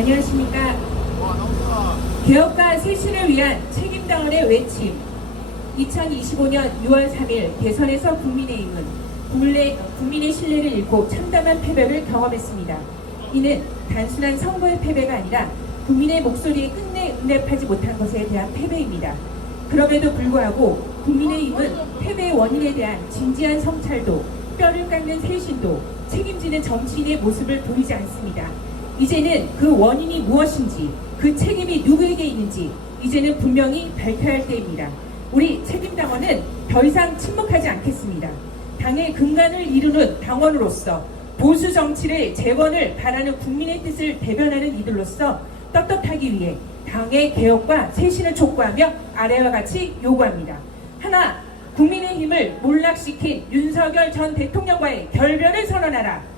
안녕하십니까. 개혁과 쇄신을 위한 책임당원의 외침. 2025년 6월 3일 대선에서 국민의힘은 국민의 신뢰를 잃고 참담한 패배를 경험했습니다. 이는 단순한 선거의 패배가 아니라 국민의 목소리에 끝내 응답하지 못한 것에 대한 패배입니다. 그럼에도 불구하고 국민의힘은 패배의 원인에 대한 진지한 성찰도, 뼈를 깎는 쇄신도, 책임지는 정치인의 모습을 보이지 않습니다. 이제는 그 원인이 무엇인지, 그 책임이 누구에게 있는지 이제는 분명히 밝혀야 할 때입니다. 우리 책임당원은 더 이상 침묵하지 않겠습니다. 당의 근간을 이루는 당원으로서, 보수 정치를 재건을 바라는 국민의 뜻을 대변하는 이들로서 떳떳하기 위해 당의 개혁과 쇄신을 촉구하며 아래와 같이 요구합니다. 하나, 국민의힘을 몰락시킨 윤석열 전 대통령과의 결별을 선언하라.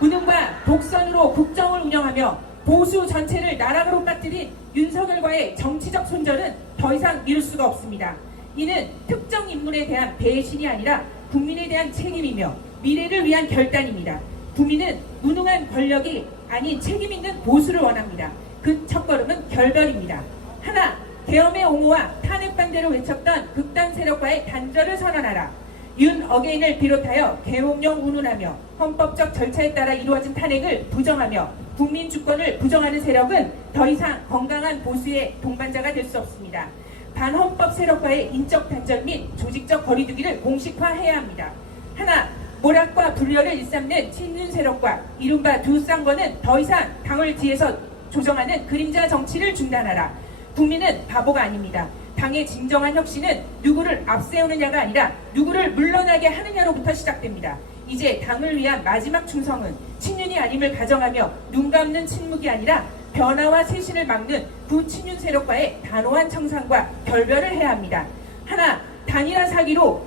무능과 독선으로 국정을 운영하며 보수 전체를 나락으로 빠뜨린 윤석열과의 정치적 손절은 더 이상 미룰 수가 없습니다. 이는 특정 인물에 대한 배신이 아니라 국민에 대한 책임이며 미래를 위한 결단입니다. 국민은 무능한 권력이 아닌 책임 있는 보수를 원합니다. 그 첫걸음은 결별입니다. 하나, 계엄의 옹호와 탄핵 반대를 외쳤던 극단 세력과의 단절을 선언하라. 윤 어게인을 비롯하여 계엄령 운운하며 헌법적 절차에 따라 이루어진 탄핵을 부정하며 국민 주권을 부정하는 세력은 더 이상 건강한 보수의 동반자가 될 수 없습니다. 반헌법 세력과의 인적 단절 및 조직적 거리두기를 공식화해야 합니다. 하나, 모락과 분열을 일삼는 친윤 세력과 이른바 두 쌍권은 더 이상 당을 뒤에서 조정하는 그림자 정치를 중단하라. 국민은 바보가 아닙니다. 당의 진정한 혁신은 누구를 앞세우느냐가 아니라 누구를 물러나게 하느냐로부터 시작됩니다. 이제 당을 위한 마지막 충성은 친윤이 아님을 가정하며 눈 감는 침묵이 아니라 변화와 쇄신을 막는 부친윤 세력과의 단호한 청산과 결별을 해야 합니다. 하나, 단일화 사기로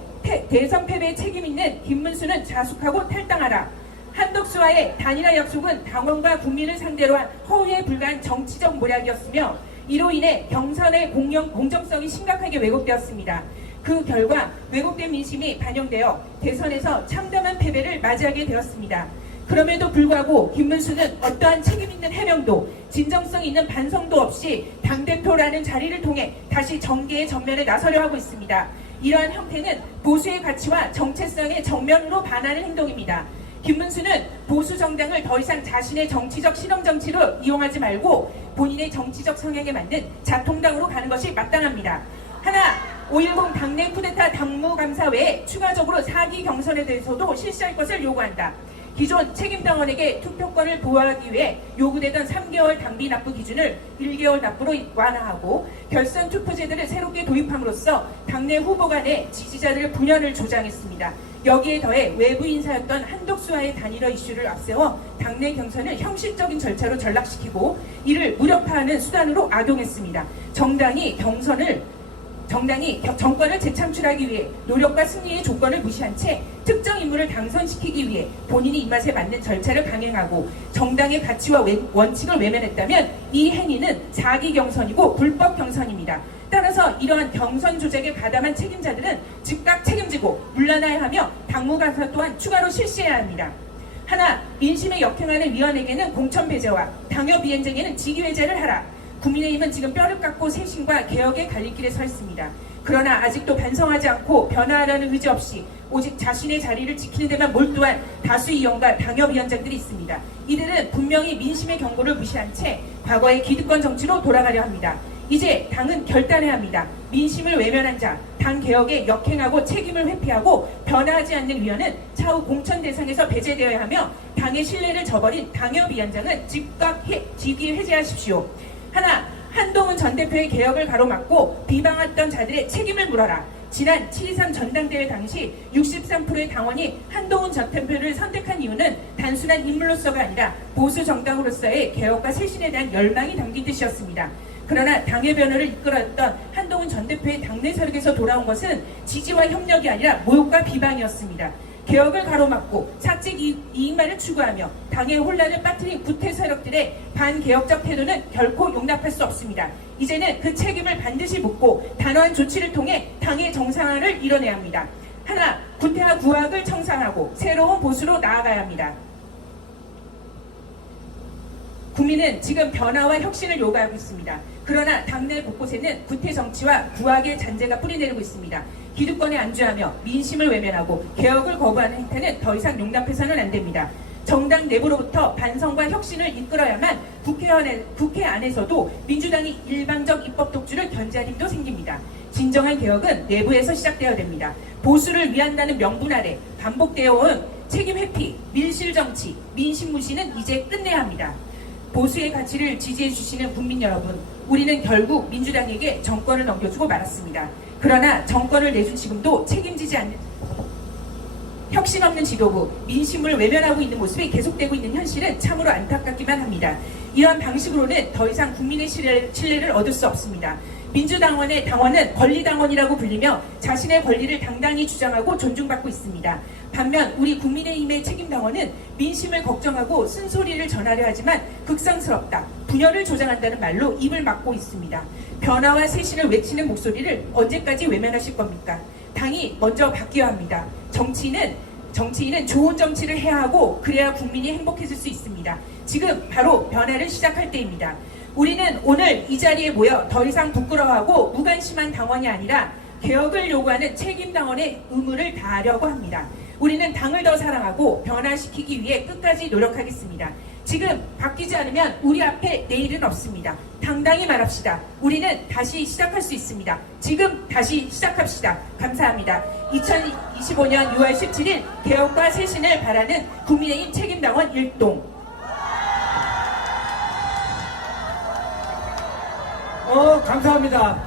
대선 패배에 책임 있는 김문수는 자숙하고 탈당하라. 한덕수와의 단일화 약속은 당원과 국민을 상대로 한 허위에 불과한 정치적 모략이었으며 이로 인해 경선의 공정성이 심각하게 왜곡되었습니다. 그 결과 왜곡된 민심이 반영되어 대선에서 참담한 패배를 맞이하게 되었습니다. 그럼에도 불구하고 김문수는 어떠한 책임 있는 해명도, 진정성 있는 반성도 없이 당대표라는 자리를 통해 다시 정계의 전면에 나서려 하고 있습니다. 이러한 형태는 보수의 가치와 정체성에 정면으로 반하는 행동입니다. 김문수는 보수 정당을 더 이상 자신의 정치적 실험 정치로 이용하지 말고 본인의 정치적 성향에 맞는 자통당으로 가는 것이 마땅합니다. 하나, 5.10 당내 쿠데타 당무감사 외에 추가적으로 4기 경선에 대해서도 실시할 것을 요구한다. 기존 책임당원에게 투표권을 보호하기 위해 요구되던 3개월 당비 납부 기준을 1개월 납부로 완화하고 결선 투표제도를 새롭게 도입함으로써 당내 후보 간의 지지자들의 분열을 조장했습니다. 여기에 더해 외부 인사였던 한덕수와의 단일화 이슈를 앞세워 당내 경선을 형식적인 절차로 전락시키고 이를 무력화하는 수단으로 악용했습니다. 정당이 정권을 재창출하기 위해 노력과 승리의 조건을 무시한 채 특정 인물을 당선시키기 위해 본인이 입맛에 맞는 절차를 강행하고 정당의 가치와 원칙을 외면했다면 이 행위는 사기 경선이고 불법 경선입니다. 따라서 이러한 경선 조작에 가담한 책임자들은 즉각 책임지고 물러나야 하며 당무감사 또한 추가로 실시해야 합니다. 하나, 민심에 역행하는 위원에게는 공천 배제와 당협 위원장에는 직위해제를 하라. 국민의힘은 지금 뼈를 깎고 쇄신과 개혁의 갈림길에 서 있습니다. 그러나 아직도 반성하지 않고 변화하려는 의지 없이 오직 자신의 자리를 지키는 데만 몰두한 다수 의원과 당협위원장들이 있습니다. 이들은 분명히 민심의 경고를 무시한 채 과거의 기득권 정치로 돌아가려 합니다. 이제 당은 결단해야 합니다. 민심을 외면한 자, 당 개혁에 역행하고 책임을 회피하고 변화하지 않는 위원은 차후 공천 대상에서 배제되어야 하며 당의 신뢰를 저버린 당협위원장은 즉각 직위 해제하십시오. 하나, 한동훈 전 대표의 개혁을 가로막고 비방했던 자들의 책임을 물어라. 지난 7.23 전당대회 당시 63%의 당원이 한동훈 전 대표를 선택한 이유는 단순한 인물로서가 아니라 보수 정당으로서의 개혁과 쇄신에 대한 열망이 담긴 뜻이었습니다. 그러나 당의 변화를 이끌었던 한동훈 전 대표의 당내 세력에서 돌아온 것은 지지와 협력이 아니라 모욕과 비방이었습니다. 개혁을 가로막고 사적 이익만을 추구하며 당의 혼란을 빠뜨린 구태 세력들의 반개혁적 태도는 결코 용납할 수 없습니다. 이제는 그 책임을 반드시 묻고 단호한 조치를 통해 당의 정상화를 이뤄내야 합니다. 하나, 구태와 구학을 청산하고 새로운 보수로 나아가야 합니다. 국민은 지금 변화와 혁신을 요구하고 있습니다. 그러나 당내 곳곳에는 구태 정치와 부악의 잔재가 뿌리내리고 있습니다. 기득권에 안주하며 민심을 외면하고 개혁을 거부하는 행태는 더 이상 용납해서는 안 됩니다. 정당 내부로부터 반성과 혁신을 이끌어야만 국회 안에서도 민주당이 일방적 입법 독주를 견제할 힘도 생깁니다. 진정한 개혁은 내부에서 시작되어야 됩니다. 보수를 위한다는 명분 아래 반복되어 온 책임 회피, 밀실 정치, 민심 무시는 이제 끝내야 합니다. 보수의 가치를 지지해 주시는 국민 여러분, 우리는 결국 민주당에게 정권을 넘겨주고 말았습니다. 그러나 정권을 내준 지금도 책임지지 않는 혁신 없는 지도부, 민심을 외면하고 있는 모습이 계속되고 있는 현실은 참으로 안타깝기만 합니다. 이러한 방식으로는 더 이상 국민의 신뢰를 얻을 수 없습니다. 민주당원의 당원은 권리당원이라고 불리며 자신의 권리를 당당히 주장하고 존중받고 있습니다. 반면 우리 국민의힘의 책임당원은 민심을 걱정하고 쓴소리를 전하려 하지만 극성스럽다, 분열을 조장한다는 말로 입을 막고 있습니다. 변화와 쇄신을 외치는 목소리를 언제까지 외면하실 겁니까? 당이 먼저 바뀌어야 합니다. 정치인은 좋은 정치를 해야 하고 그래야 국민이 행복해질 수 있습니다. 지금 바로 변화를 시작할 때입니다. 우리는 오늘 이 자리에 모여 더 이상 부끄러워하고 무관심한 당원이 아니라 개혁을 요구하는 책임당원의 의무를 다하려고 합니다. 우리는 당을 더 사랑하고 변화시키기 위해 끝까지 노력하겠습니다. 지금 바뀌지 않으면 우리 앞에 내일은 없습니다. 당당히 말합시다. 우리는 다시 시작할 수 있습니다. 지금 다시 시작합시다. 감사합니다. 2025년 6월 17일 개혁과 쇄신을 바라는 국민의힘 책임당원 일동. 감사합니다.